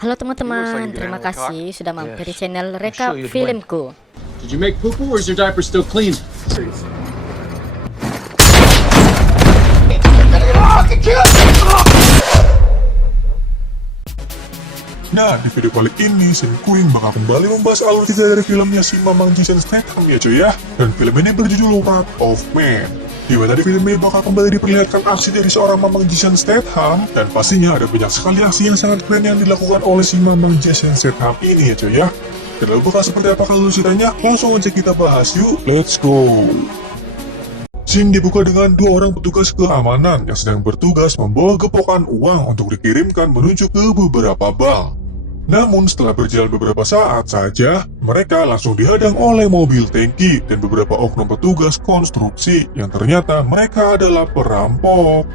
Halo teman-teman, terima kasih sudah mampir di channel sure Rekap you'd Filmku. Did you make poo-poo or is your diaper still clean? Nah, di video kali ini, Sin Queen bakal kembali membahas alur cerita dari filmnya si Mamang Jason Statham ya cuy ya. Dan film ini berjudul Wrath of Man. Di mana di film ini bakal kembali diperlihatkan aksi dari seorang Mamang Jason Statham. Dan pastinya ada banyak sekali aksi yang sangat keren yang dilakukan oleh si Mamang Jason Statham ini ya cuy ya. Dan lalu bakal seperti apa kalau ceritanya? Langsung aja kita bahas yuk, let's go. Scene dibuka dengan dua orang petugas keamanan yang sedang bertugas membawa gepokan uang untuk dikirimkan menuju ke beberapa bank. Namun setelah berjalan beberapa saat saja, mereka langsung dihadang oleh mobil tangki dan beberapa oknum petugas konstruksi yang ternyata mereka adalah perampok.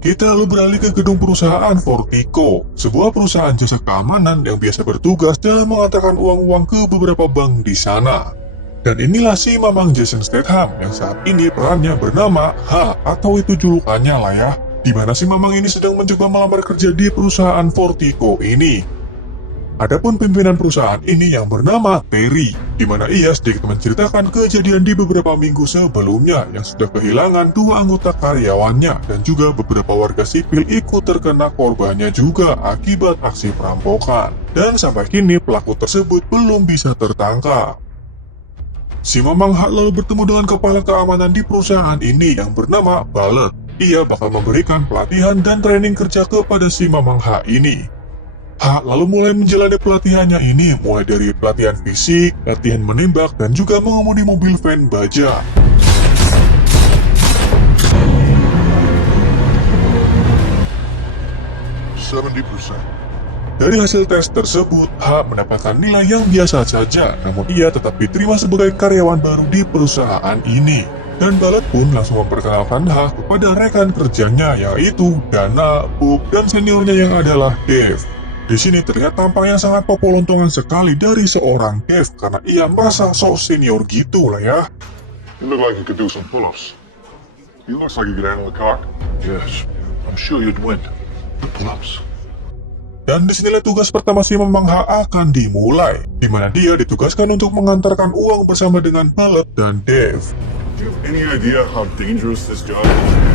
Kita lalu beralih ke gedung perusahaan Fortico, sebuah perusahaan jasa keamanan yang biasa bertugas dalam mengantarkan uang-uang ke beberapa bank di sana. Dan inilah si Mamang Jason Statham yang saat ini perannya bernama H, atau itu julukannya lah ya, di mana si Mamang ini sedang mencoba melamar kerja di perusahaan Fortico ini. Adapun pimpinan perusahaan ini yang bernama Terry, di mana ia sedikit menceritakan kejadian di beberapa minggu sebelumnya yang sudah kehilangan dua anggota karyawannya dan juga beberapa warga sipil ikut terkena korbannya juga akibat aksi perampokan. Dan sampai kini pelaku tersebut belum bisa tertangkap. Si Mamang H lalu bertemu dengan kepala keamanan di perusahaan ini yang bernama Ballet. Ia bakal memberikan pelatihan dan training kerja kepada si Mamang H ini. H lalu mulai menjalani pelatihannya ini mulai dari pelatihan fisik, latihan menembak, dan juga mengemudi mobil van baja. Dari hasil tes tersebut, H mendapatkan nilai yang biasa saja, namun ia tetap diterima sebagai karyawan baru di perusahaan ini. Dan Ballet pun langsung memperkenalkan H kepada rekan kerjanya yaitu Dana, Bob, dan seniornya yang adalah Dave. Di sini terlihat tampangnya sangat popolontongan sekali dari seorang Dave karena ia merasa sok senior gitu lah ya. You look like you could do some pull-ups. You looks like you could handle a cock. Yes, I'm sure you'd win. Pull-ups. Dan disinilah tugas pertama si Mamang H akan dimulai, di mana dia ditugaskan untuk mengantarkan uang bersama dengan Ballet dan Dave. Do you have any idea how dangerous this job is?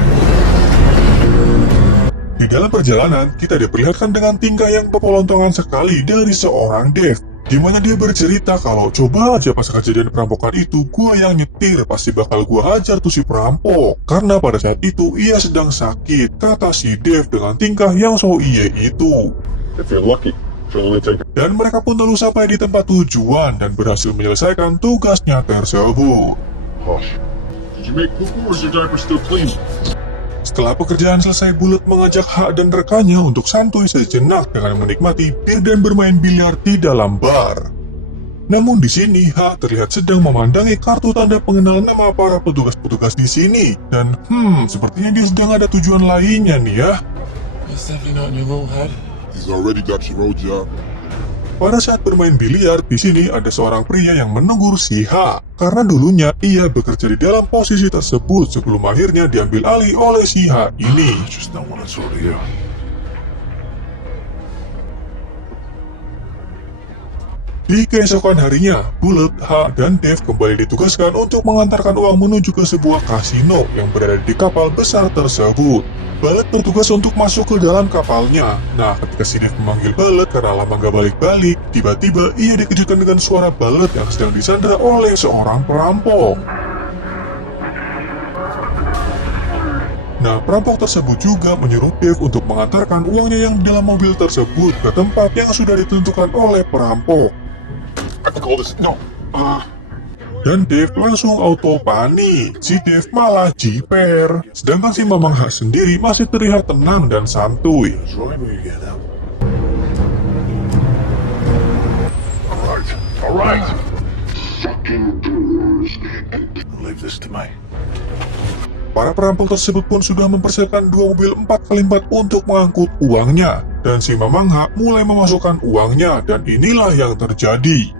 Di dalam perjalanan, kita diperlihatkan dengan tingkah yang popolontongan sekali dari seorang Dave, di mana dia bercerita kalau coba aja pas kejadian perampokan itu, gua yang nyetir pasti bakal gua hajar tuh si perampok. Karena pada saat itu ia sedang sakit, kata si Dave dengan tingkah yang so iye itu. If you're lucky, she'll only take Dan mereka pun lalu sampai di tempat tujuan dan berhasil menyelesaikan tugasnya tersebut. Hush. Did you make poo-poo or is your diaper still clean? Setelah pekerjaan selesai, Bullet mengajak H dan rekannya untuk santuy sejenak dengan menikmati bir dan bermain biliar di dalam bar. Namun di sini H terlihat sedang memandangi kartu tanda pengenal nama para petugas-petugas di sini dan sepertinya dia sedang ada tujuan lainnya nih ya. He's definitely not in your little head. He's already got your road job. Pada saat bermain biliar, di sini ada seorang pria yang menegur si H karena dulunya ia bekerja di dalam posisi tersebut sebelum akhirnya diambil alih oleh si H ini. I just don't want to talk to you. Di keesokan harinya, Bullet, H, dan Dave kembali ditugaskan untuk mengantarkan uang menuju ke sebuah kasino yang berada di kapal besar tersebut. Ballet bertugas untuk masuk ke dalam kapalnya. Nah, ketika si Dave memanggil Ballet karena lama gak balik-balik, tiba-tiba ia dikejutkan dengan suara Ballet yang sedang disandra oleh seorang perampok. Nah, perampok tersebut juga menyuruh Dave untuk mengantarkan uangnya yang dalam mobil tersebut ke tempat yang sudah ditentukan oleh perampok. I can call this. No. Dan Dave langsung auto panik. Si Dave malah jiper. Sedangkan si Mamang H sendiri masih terlihat tenang dan santuy. Join me again now. All right. Leave this to me. Para perampok tersebut pun sudah mempersiapkan dua mobil 4x4 untuk mengangkut uangnya. dan si Mamang Ha mulai memasukkan uangnya, dan inilah yang terjadi.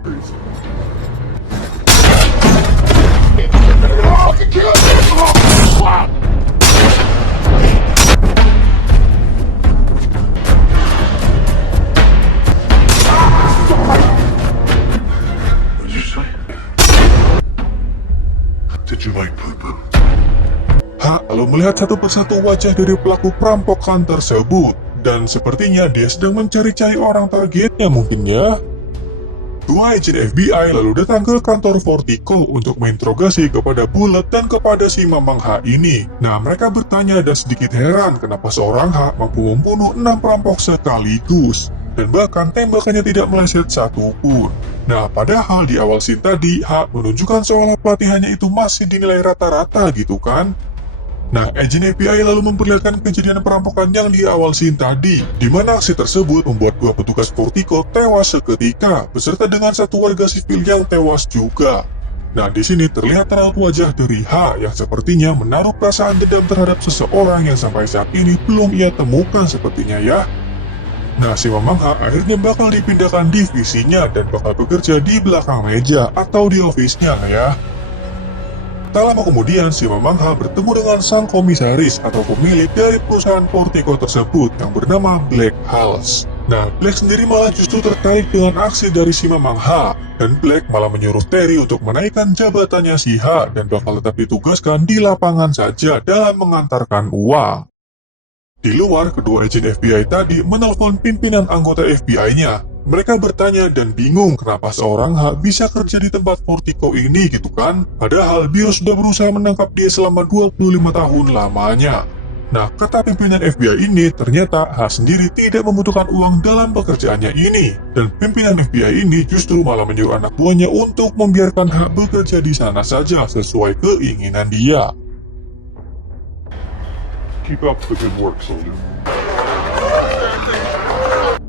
Did you make poo-poo? Ha lalu melihat satu persatu wajah dari pelaku perampokan tersebut, dan sepertinya dia sedang mencari-cari orang targetnya mungkin ya. Dua agen FBI lalu datang ke kantor Vertigo untuk menginterogasi kepada Bullet dan kepada si Mamang Ha ini. Nah, mereka bertanya dan sedikit heran kenapa seorang Ha mampu membunuh 6 perampok sekaligus, dan bahkan tembakannya tidak meleset satupun. Nah, padahal di awal scene tadi, Ha menunjukkan seolah pelatihannya itu masih dinilai rata-rata gitu kan. Nah, agen FBI lalu memperlihatkan kejadian perampokan yang di awal scene tadi, di mana aksi tersebut membuat 2 petugas Vertigo tewas seketika, beserta dengan 1 warga sipil yang tewas juga. Nah, di sini terlihat raut wajah dari Ha yang sepertinya menaruh perasaan dendam terhadap seseorang yang sampai saat ini belum ia temukan sepertinya ya. Nah, si Mamang Ha akhirnya bakal dipindahkan divisinya dan bakal bekerja di belakang meja atau di office-nya ya. Tak lama kemudian, si Mamang Ha bertemu dengan sang komisaris atau pemilik dari perusahaan Vertigo tersebut yang bernama Black Hals. Nah, Black sendiri malah justru tertarik dengan aksi dari si Mamang Ha, dan Black malah menyuruh Terry untuk menaikkan jabatannya si Ha dan bakal tetap ditugaskan di lapangan saja dalam mengantarkan uang. Di luar, kedua agen FBI tadi menelpon pimpinan anggota FBI-nya. Mereka bertanya dan bingung kenapa seorang Ha bisa kerja di tempat Vertigo ini gitu kan. Padahal Biro sudah berusaha menangkap dia selama 25 tahun lamanya. Nah, kata pimpinan FBI ini, ternyata Ha sendiri tidak membutuhkan uang dalam pekerjaannya ini. Dan pimpinan FBI ini justru malah menyuruh anak buahnya untuk membiarkan Ha bekerja di sana saja sesuai keinginan dia. Keep up the good work, soldier.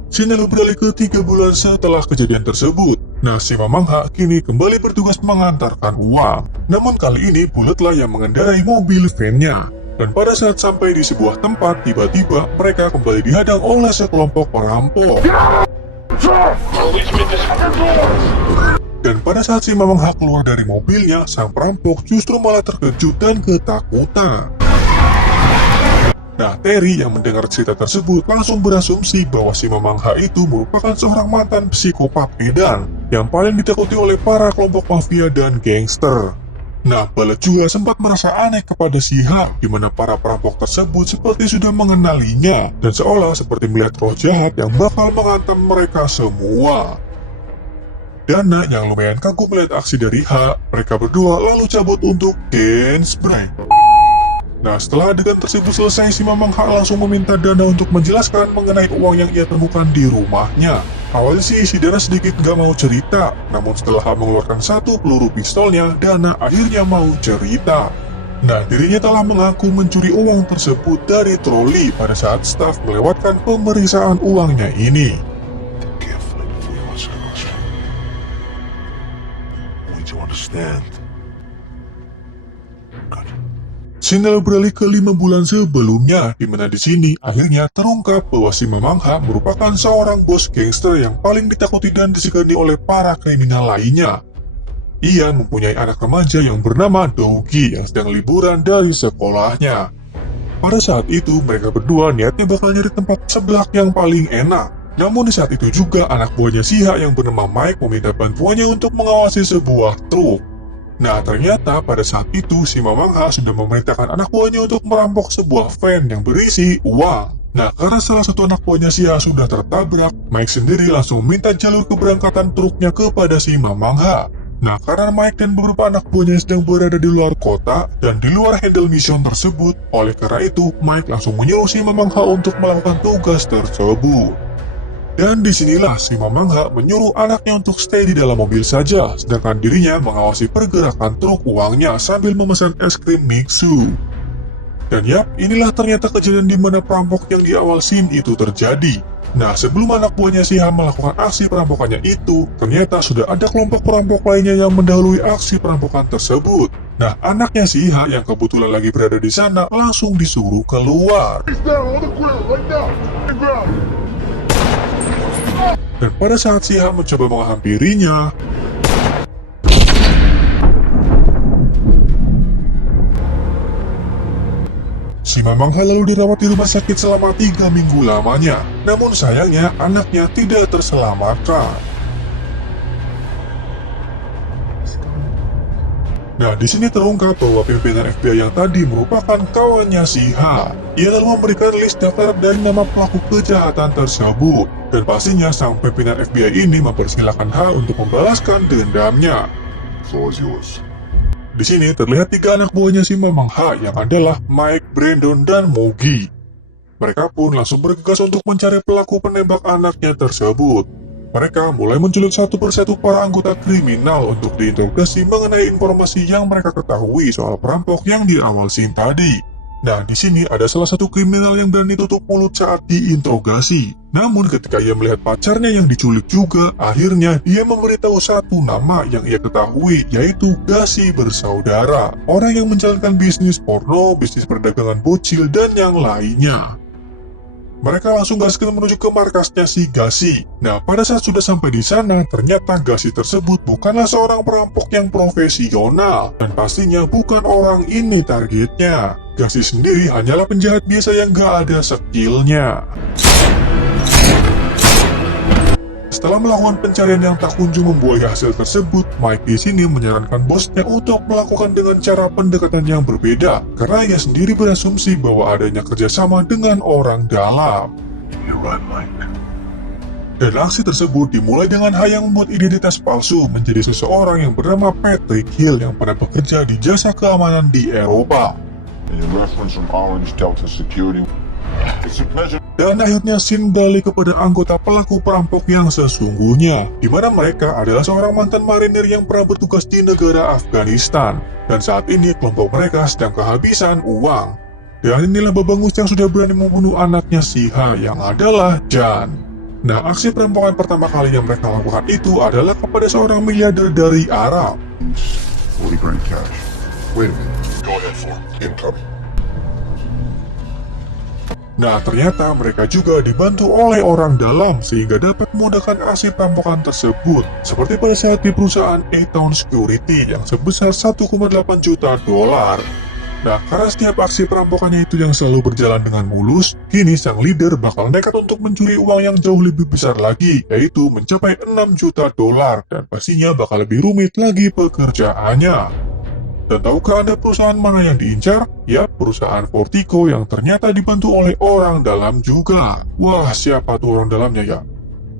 Scene lalu beralih ke 3 bulan setelah kejadian tersebut. Nah, si Mamang Ha kini kembali bertugas mengantarkan uang. Namun kali ini Bulletlah yang mengendarai mobil van-nya. Dan pada saat sampai di sebuah tempat, tiba-tiba mereka kembali dihadang oleh sekelompok perampok. Dan pada saat si Mamang Ha keluar dari mobilnya, sang perampok justru malah terkejut dan ketakutan. Nah, Terry yang mendengar cerita tersebut langsung berasumsi bahwa si Mamang Ha itu merupakan seorang mantan psikopat edan yang paling ditakuti oleh para kelompok mafia dan gangster. Nah, Bullet juga sempat merasa aneh kepada si Ha, di mana para perampok tersebut seperti sudah mengenalinya dan seolah seperti melihat roh jahat yang bakal menghantam mereka semua. Dana yang lumayan kagum melihat aksi dari Ha, mereka berdua lalu cabut untuk dance break. Nah, setelah adegan tersebut selesai, si Mamang Ha langsung meminta Dana untuk menjelaskan mengenai uang yang ia temukan di rumahnya. Awalnya sih si Dana sedikit gak mau cerita, namun setelah Ha mengeluarkan 1 peluru pistolnya, Dana akhirnya mau cerita. Nah, dirinya telah mengaku mencuri uang tersebut dari troli pada saat staf melewatkan pemeriksaan uangnya ini. Carefully before you answer the question. I want you to understand. Good. Scene lalu beralih ke 5 bulan sebelumnya, di mana di sini akhirnya terungkap bahwa si Mamang Ha merupakan seorang bos gangster yang paling ditakuti dan disegani oleh para kriminal lainnya. Ia mempunyai anak remaja yang bernama Dougie yang sedang liburan dari sekolahnya. Pada saat itu mereka berdua niatnya bakal nyari tempat seblak yang paling enak. Namun di saat itu juga anak buahnya si Ha yang bernama Mike meminta bantuannya untuk mengawasi sebuah truk. Nah, ternyata pada saat itu si Mamang Ha sudah memerintahkan anak buahnya untuk merampok sebuah van yang berisi uang. Nah, karena salah satu anak buahnya si Ha sudah tertabrak, Mike sendiri langsung meminta jalur keberangkatan truknya kepada si Mamang Ha. Nah, karena Mike dan beberapa anak buahnya sedang berada di luar kota dan di luar handle mission tersebut, oleh karena itu Mike langsung menyuruh si Mamang Ha untuk melakukan tugas tersebut. Dan disinilah si Mamang Ha menyuruh anaknya untuk stay di dalam mobil saja, sedangkan dirinya mengawasi pergerakan truk uangnya sambil memesan es krim Mixu. Dan yap, inilah ternyata kejadian di mana perampok yang di awal scene itu terjadi. Nah, sebelum anak buahnya si Ha melakukan aksi perampokannya itu, ternyata sudah ada kelompok perampok lainnya yang mendahului aksi perampokan tersebut. Nah, anaknya si Ha yang kebetulan lagi berada di sana langsung disuruh keluar. He's down on the ground right now. On the ground. Dan pada saat si Ha mencoba menghampirinya, si Mamang Ha lalu dirawat di rumah sakit selama 3 minggu lamanya. Namun sayangnya anaknya tidak terselamatkan. Nah, di sini terungkap bahwa pimpinan FBI yang tadi merupakan kawannya si Ha. Ia lalu memberikan list daftar dari nama pelaku kejahatan tersebut. Dan pastinya sang pimpinan FBI ini mempersilahkan Ha untuk membalaskan dendamnya. Floor is yours. Di sini terlihat 3 anak buahnya si Mamang Ha yang adalah Mike, Brandon, dan Mogi. Mereka pun langsung bergegas untuk mencari pelaku penembak anaknya tersebut. Mereka mulai menculik satu persatu para anggota kriminal untuk diinterogasi mengenai informasi yang mereka ketahui soal perampok yang di awal scene tadi. Nah, di sini ada salah satu kriminal yang berani tutup mulut saat diinterogasi. Namun ketika ia melihat pacarnya yang diculik juga, akhirnya dia memberitahu satu nama yang ia ketahui, yaitu Gasi bersaudara. Orang yang menjalankan bisnis porno, bisnis perdagangan bocil, dan yang lainnya. Mereka langsung gaskan menuju ke markasnya si Gasi. Nah, pada saat sudah sampai di sana, ternyata Gasi tersebut bukanlah seorang perampok yang profesional. Dan pastinya bukan orang ini targetnya. Gasi sendiri hanyalah penjahat biasa yang gak ada skillnya. Setelah melakukan pencarian yang tak kunjung membuahkan hasil tersebut, Mike di sini menyarankan bosnya untuk melakukan dengan cara pendekatan yang berbeda, karena ia sendiri berasumsi bahwa adanya kerjasama dengan orang dalam. You're right, Mike. Dan aksi tersebut dimulai dengan Ha yang membuat identitas palsu menjadi seseorang yang bernama Patrick Hill yang pernah bekerja di jasa keamanan di Eropa. And your reference from Orange Delta Security. It's a pleasure. Dan akhirnya scene balik kepada anggota pelaku perampok yang sesungguhnya, di mana mereka adalah seorang mantan marinir yang pernah bertugas di negara Afghanistan. Dan saat ini kelompok mereka sedang kehabisan uang. Dan inilah babangus yang sudah berani membunuh anaknya si Ha yang adalah Jan. Nah, aksi perampokan pertama kali yang mereka lakukan itu adalah kepada seorang miliarder dari Arab. 40 grand cash. Wait a minute. Go ahead, Ford. Incoming. Nah, ternyata mereka juga dibantu oleh orang dalam sehingga dapat memudahkan aksi perampokan tersebut. Seperti pada saat di perusahaan A-Town Security yang sebesar 1,8 juta dolar. Nah, karena setiap aksi perampokannya itu yang selalu berjalan dengan mulus, kini sang leader bakal nekat untuk mencuri uang yang jauh lebih besar lagi, yaitu mencapai 6 juta dolar, dan pastinya bakal lebih rumit lagi pekerjaannya. Dan tahukah Anda perusahaan mana yang diincar? Ya, perusahaan Fortico yang ternyata dibantu oleh orang dalam juga. Wah, siapa tuh orang dalamnya ya?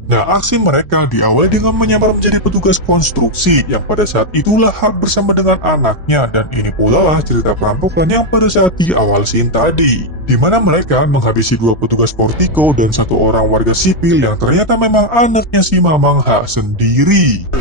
Nah, aksi mereka diawali dengan menyamar menjadi petugas konstruksi yang pada saat itulah Ha bersama dengan anaknya, dan ini pula lah cerita perampokan yang pada saat di awal scene tadi, di mana mereka menghabisi 2 petugas Fortico dan 1 orang warga sipil yang ternyata memang anaknya si Mamang Ha sendiri.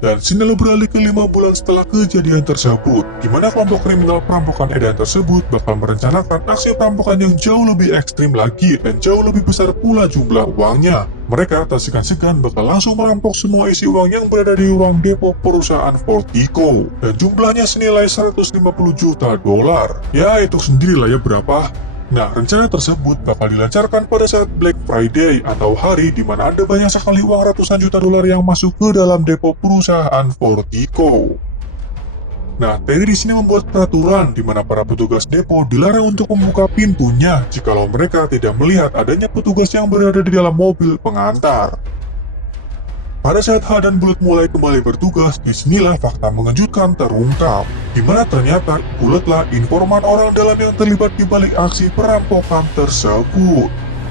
Dan scene lalu beralih ke 5 bulan setelah kejadian tersebut, di mana kelompok kriminal perampokan edan tersebut bakal merencanakan aksi perampokan yang jauh lebih ekstrim lagi dan jauh lebih besar pula jumlah uangnya. Mereka tak segan-segan bakal langsung merampok semua isi uang yang berada di ruang depo perusahaan Fortico, dan jumlahnya senilai 150 juta dolar. Ya, itu sendirilah ya berapa. Nah, rencana tersebut bakal dilancarkan pada saat Black Friday atau hari di mana ada banyak sekali uang ratusan juta dolar yang masuk ke dalam depo perusahaan Fortico. Nah, Terry di sini membuat peraturan di mana para petugas depo dilarang untuk membuka pintunya jikalau mereka tidak melihat adanya petugas yang berada di dalam mobil pengantar. Pada saat Ha dan Bullet mulai kembali bertugas, disinilah fakta mengejutkan terungkap, di mana ternyata Bulletlah informan orang dalam yang terlibat di balik aksi perampokan tersebut.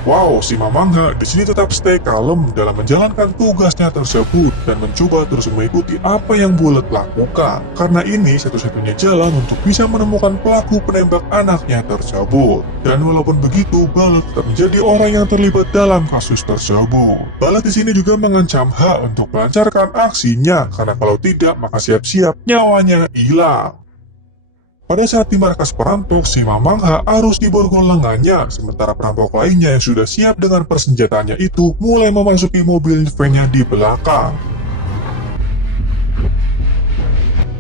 Wow, si Mamang Ha di sini tetap stay kalem dalam menjalankan tugasnya tersebut dan mencoba terus mengikuti apa yang Bullet lakukan, karena ini satu-satunya jalan untuk bisa menemukan pelaku penembak anaknya tersebut. Dan walaupun begitu, Bullet tetap menjadi orang yang terlibat dalam kasus tersebut. Bullet di sini juga mengancam Ha untuk melancarkan aksinya, karena kalau tidak maka siap-siap nyawanya hilang. Pada saat di markas perampok, si Mamang Ha harus diborgol lengannya, sementara perampok lainnya yang sudah siap dengan persenjataannya itu mulai memasuki mobil van-nya di belakang.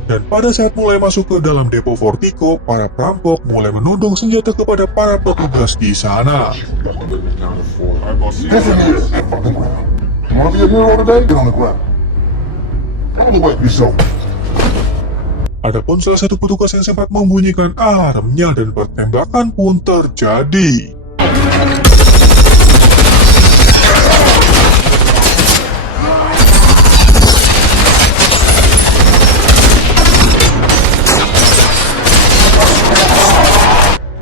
Dan pada saat mulai masuk ke dalam depo Vertigo, para perampok mulai menodong senjata kepada para petugas di sana. Alright, boss. See you later. You wanna be a hero today? Get on the ground. Go to wipe yourself. Adapun salah satu petugas yang sempat membunyikan alarmnya dan pertembakan pun terjadi.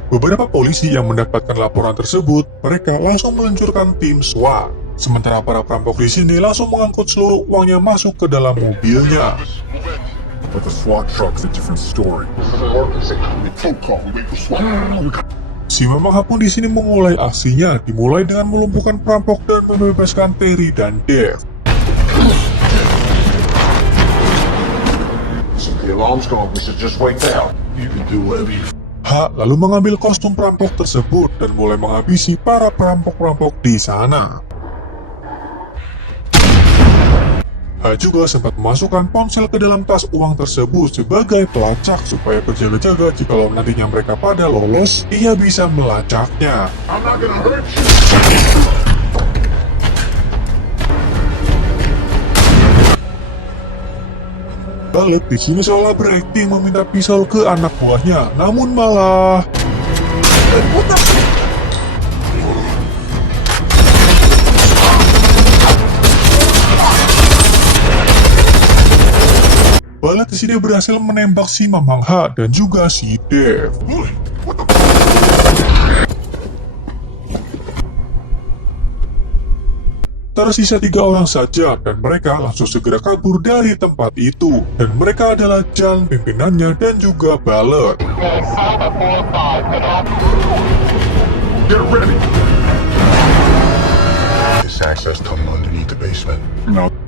Beberapa polisi yang mendapatkan laporan tersebut, mereka langsung meluncurkan tim SWAT. Sementara para perampok di sini langsung mengangkut seluruh uangnya masuk ke dalam mobilnya. But the SWAT truck's a different story. Phone call. We wait for SWAT. Si Mamaha pun di sini memulai aksinya, dimulai dengan melumpuhkan perampok dan membebaskan Terry dan Dave. So the alarm's gone. We should just wait there. You can do whatever you Lalu mengambil kostum perampok tersebut dan mulai menghabisi para perampok-perampok di sana. Juga sempat memasukkan ponsel ke dalam tas uang tersebut sebagai pelacak supaya berjaga-jaga jikalau nantinya mereka pada lolos, ia bisa melacaknya. I'm not gonna hurt you. Balik di sini seolah berakting meminta pisau ke anak buahnya, namun malah Balik di sini berhasil menembak si Mamangha dan juga si Dave. Tersisa 3 orang saja dan mereka langsung segera kabur dari tempat itu. Dan mereka adalah Jan pimpinannya dan juga Ballard. Get ready! This access tunnel underneath the basement.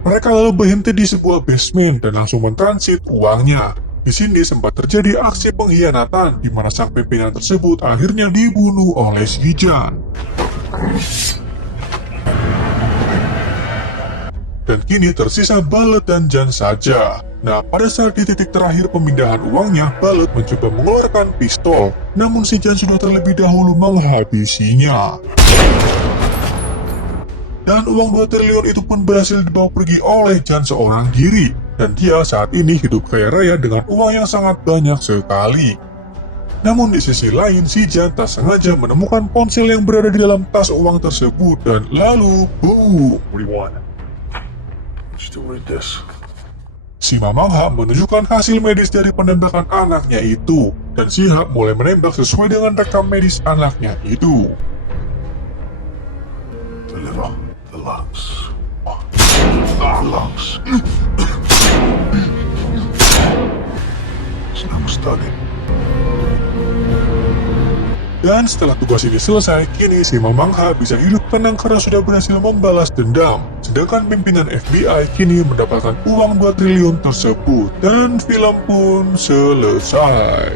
Mereka lalu berhenti di sebuah basement dan langsung mentransit uangnya. Di sini sempat terjadi aksi pengkhianatan di mana sang pimpinan tersebut akhirnya dibunuh oleh si Jan. Dan kini tersisa Ballard dan Jan saja. Nah, pada saat di titik terakhir pemindahan uangnya, Ballard mencoba mengeluarkan pistol, namun si Jan sudah terlebih dahulu menghabisinya. Dan uang 2 triliun itu pun berhasil dibawa pergi oleh Jan seorang diri. Dan dia saat ini hidup kaya raya dengan uang yang sangat banyak sekali. Namun di sisi lain, si Jan tak sengaja menemukan ponsel yang berada di dalam tas uang tersebut dan lalu, boom! What do you want? Still read this. Si Mamangha menunjukkan hasil medis dari penembakan anaknya itu, dan Shihab mulai menembak sesuai dengan rekam medis anaknya itu. Deliver the lungs. The lungs. Senang study. Dan setelah tugas ini selesai, kini si Mamangha bisa hidup tenang karena sudah berhasil membalas dendam. Sedangkan pimpinan FBI kini mendapatkan uang 2 triliun tersebut, dan film pun selesai.